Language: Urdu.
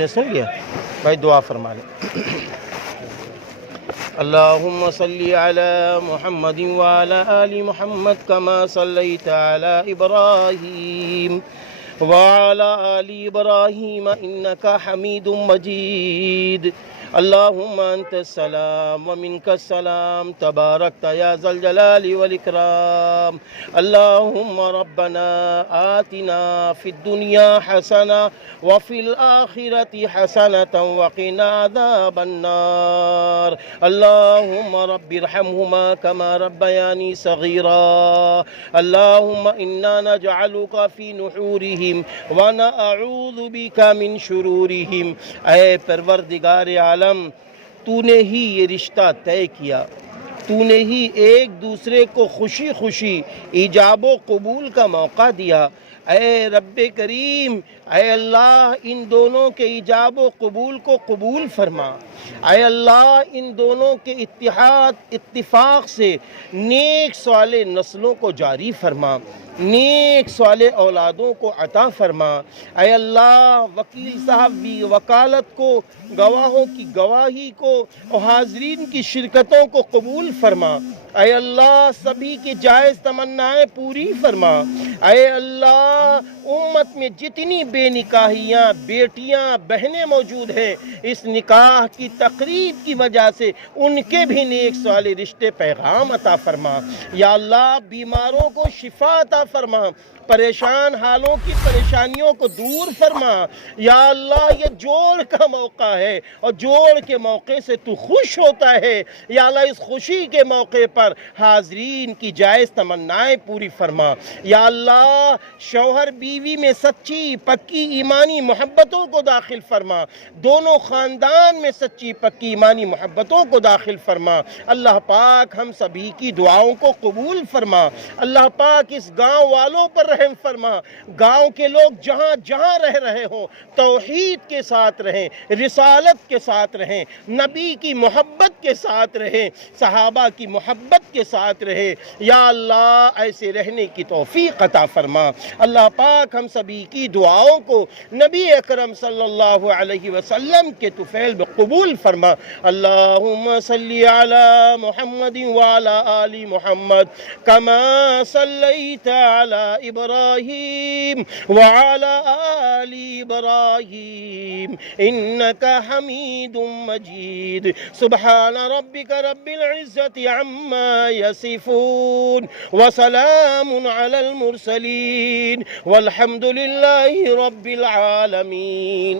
نے سن لیا بھائی دعا فرما لیں. اللہم صلی علی محمد وعلی آل محمد کما صلیت علی ابراہیم وعلی آل ابراہیم انکا حمید مجید. اللہم انت السلام ومنک السلام تبارکت یا ذا الجلال والاکرام. اللہم ربنا آتنا فی الدنیا حسنہ وفی الآخرۃ حسنۃ وقنا عذاب النار. اللہم رب ارحمہما کما ربیانی صغیرا. اللہم انا نجعلک فی نحورہم ونعوذ بک من شرورہم. اے پروردگار عالم، تو نے ہی یہ رشتہ طے کیا، تو نے ہی ایک دوسرے کو خوشی خوشی ایجاب و قبول کا موقع دیا. اے رب کریم، اے اللہ ان دونوں کے ایجاب و قبول کو قبول فرما. اے اللہ ان دونوں کے اتحاد اتفاق سے نیک صالح نسلوں کو جاری فرما، نیک صالح اولادوں کو عطا فرما. اے اللہ وکیل صاحب بھی وکالت کو، گواہوں کی گواہی کو اور حاضرین کی شرکتوں کو قبول فرما. اے اللہ سبھی کی جائز تمنائیں پوری فرما. اے اللہ امت میں جتنی بے نکاحیاں بیٹیاں بہنیں موجود ہیں، اس نکاح کی تقریب کی وجہ سے ان کے بھی نیک صالح رشتے پیغام عطا فرما. یا اللہ بیماروں کو شفا عطا فرما، پریشان حالوں کی پریشانیوں کو دور فرما. یا اللہ یہ جوڑ کا موقع ہے اور جوڑ کے موقع سے تو خوش ہوتا ہے. یا اللہ اس خوشی کے موقع پر حاضرین کی جائز تمنائیں پوری فرما. یا اللہ شوہر بیوی میں سچی پکی ایمانی محبتوں کو داخل فرما، دونوں خاندان میں سچی پکی ایمانی محبتوں کو داخل فرما. اللہ پاک ہم سبھی کی دعاؤں کو قبول فرما. اللہ پاک اس گاؤں والوں پر رحم فرما. گاؤں کے لوگ جہاں جہاں رہ رہے ہوں توحید کے ساتھ رہیں، رسالت کے ساتھ رہیں، نبی کی محبت کے ساتھ رہیں، صحابہ کی محبت کے ساتھ رہیں. یا اللہ ایسے رہنے کی توفیق عطا فرما. اللہ پاک ہم سبھی کی دعاؤں کو نبی اکرم صلی اللہ علیہ وسلم کے طفیل میں قبول فرما. اللہم صلی علی محمد وعلی آل محمد کما صلیت علی ابراہیم وعلی آل ابراہیم انکا حمید مجید. سبحان ربک رب العزت عما یصفون وسلام علی المرسلین والحمد للہ رب العالمین.